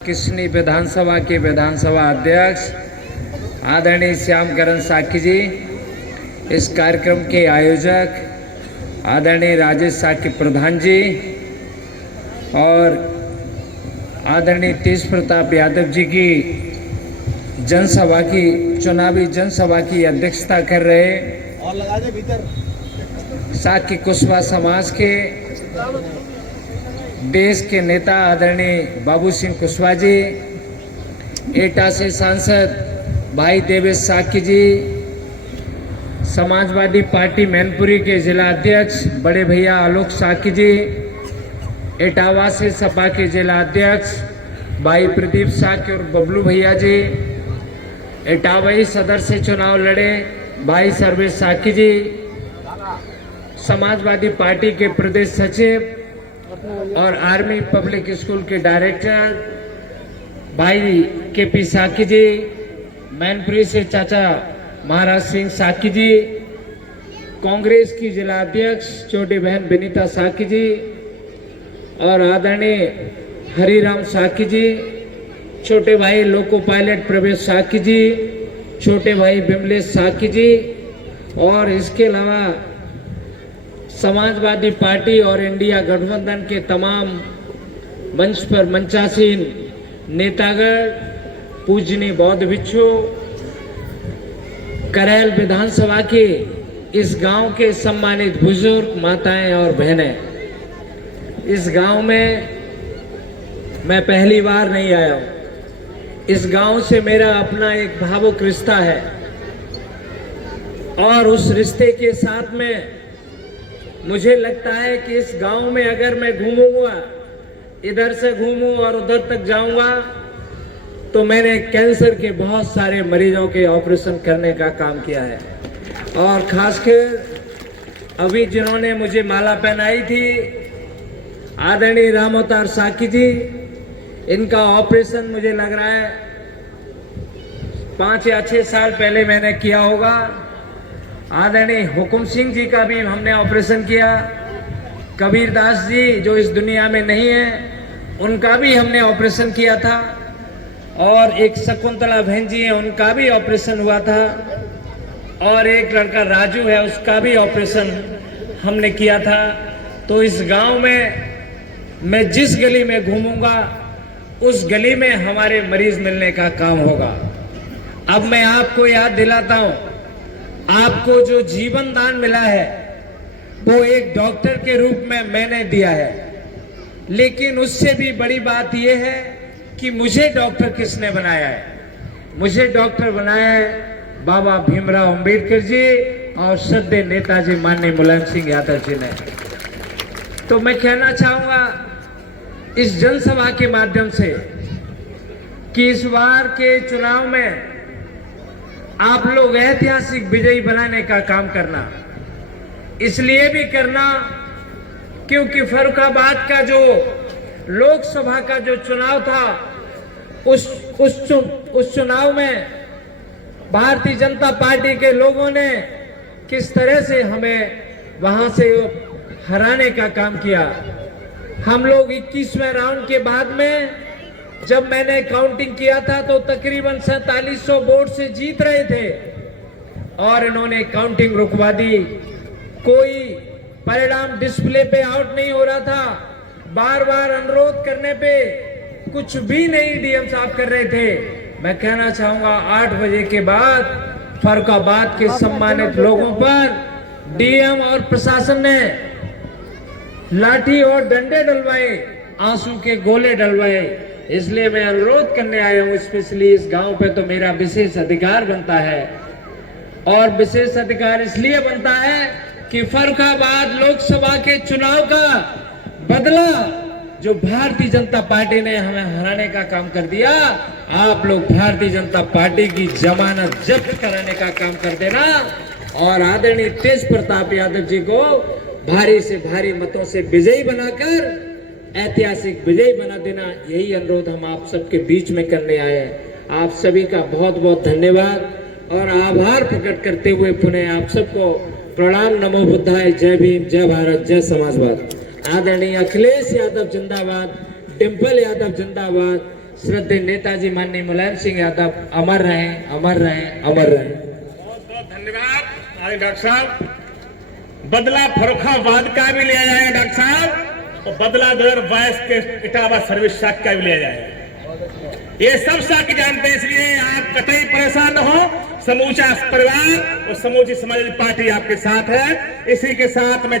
किसनी विधानसभा के विधानसभा अध्यक्ष आदरणीय श्यामकरण साखी जी, इस कार्यक्रम के आयोजक आदरणीय राजेश साखी प्रधान जी और आदरणीय तेज प्रताप यादव जी की जनसभा की चुनावी जनसभा की अध्यक्षता कर रहे साखी कुशवाहा समाज के देश के नेता आदरणीय बाबू सिंह कुशवाहा जी, एटा से सांसद भाई देवेश साखी जी, समाजवादी पार्टी मैनपुरी के जिला अध्यक्ष बड़े भैया आलोक साखी जी, एटावा से सपा के जिला अध्यक्ष भाई प्रदीप साखी और बबलू भैया जी, एटावाई सदर से चुनाव लड़े भाई सर्वेश साखी जी, समाजवादी पार्टी के प्रदेश सचिव और आर्मी पब्लिक स्कूल के डायरेक्टर भाई केपी साखी जी, मैनपुरी से चाचा महाराज सिंह साखी जी, कांग्रेस की जिला अध्यक्ष छोटी बहन विनीता साखी जी और आदरणीय हरिराम साखी जी, छोटे भाई लोको पायलट प्रवेश साखी जी, छोटे भाई बिमलेश साखी जी और इसके अलावा समाजवादी पार्टी और इंडिया गठबंधन के तमाम मंच पर मंचासीन नेतागण, पूजनीय बौद्ध भिक्षु, करैल विधानसभा के इस गांव के सम्मानित बुजुर्ग माताएं और बहनें, इस गांव में मैं पहली बार नहीं आया हूं। इस गांव से मेरा अपना एक भावुक रिश्ता है और उस रिश्ते के साथ में मुझे लगता है कि इस गांव में अगर मैं घूमूंगा, इधर से घूमूं और उधर तक जाऊंगा, तो मैंने कैंसर के बहुत सारे मरीजों के ऑपरेशन करने का काम किया है और खासकर अभी जिन्होंने मुझे माला पहनाई थी आदरणीय राम अवतार साखी जी, इनका ऑपरेशन मुझे लग रहा है 5 या 6 साल पहले मैंने किया होगा। आदरणीय हुकुम सिंह जी का भी हमने ऑपरेशन किया, कबीर दास जी जो इस दुनिया में नहीं है उनका भी हमने ऑपरेशन किया था और एक शकुंतला बहन जी है उनका भी ऑपरेशन हुआ था और एक लड़का राजू है उसका भी ऑपरेशन हमने किया था। तो इस गांव में मैं जिस गली में घूमूंगा उस गली में हमारे मरीज मिलने का काम होगा। अब मैं आपको याद दिलाता हूं, आपको जो जीवन दान मिला है वो एक डॉक्टर के रूप में मैंने दिया है, लेकिन उससे भी बड़ी बात यह है कि मुझे डॉक्टर किसने बनाया है। मुझे डॉक्टर बनाया है बाबा भीमराव अंबेडकर जी और श्रद्धेय नेताजी माननीय मुलायम सिंह यादव जी ने। तो मैं कहना चाहूंगा इस जनसभा के माध्यम से कि इस बार के चुनाव में आप लोग ऐतिहासिक विजयी बनाने का काम करना, इसलिए भी करना क्योंकि फर्रुखाबाद का जो लोकसभा का जो चुनाव था उस चुनाव में भारतीय जनता पार्टी के लोगों ने किस तरह से हमें वहां से हराने का काम किया। हम लोग 21वें राउंड के बाद में जब मैंने काउंटिंग किया था तो तकरीबन 4700 वोट से जीत रहे थे और इन्होंने काउंटिंग रुकवा दी। कोई परिणाम डिस्प्ले पे आउट नहीं हो रहा था, बार बार अनुरोध करने पे कुछ भी नहीं डीएम साहब कर रहे थे। मैं कहना चाहूंगा 8 बजे के बाद फर्रुखाबाद के सम्मानित लोगों पर डीएम और प्रशासन ने लाठी और डंडे डलवाए, आंसू के गोले डलवाए। इसलिए मैं अनुरोध करने आया हूं, स्पेशली इस गांव पे तो मेरा विशेष अधिकार बनता है और विशेष अधिकार इसलिए बनता है कि फर्रुखाबाद लोकसभा के चुनाव का बदला जो भारतीय जनता पार्टी ने हमें हराने का काम कर दिया, आप लोग भारतीय जनता पार्टी की जमानत जब्त कराने का काम कर देना और आदरणीय तेज प्रताप यादव जी को भारी से भारी मतों से विजयी बनाकर ऐतिहासिक विजय बना देना। यही अनुरोध हम आप सबके बीच में करने आए हैं। आप सभी का बहुत बहुत धन्यवाद और आभार प्रकट करते हुए पुनः आप सबको प्रणाम। नमो बुद्धाय। जय भीम, जय भारत, जय समाजवाद। आदरणीय अखिलेश यादव जिंदाबाद, डिम्पल यादव जिंदाबाद, श्रद्धेय नेताजी माननीय मुलायम सिंह यादव अमर रहें, अमर रहें, अमर रहें। बहुत बहुत धन्यवाद। आगे डॉक्टर साहब बदला फर्रुखाबाद का भी लिया जाएगा डॉक्टर साहब, और बदला 2022 के इटावा सर्विस शाख का भी लिया जाएगा। ये सब शाख जानते हैं, इसलिए आप कतई परेशान न हो। समूचा परिवार और समूची समाजवादी पार्टी आपके साथ है। इसी के साथ मैं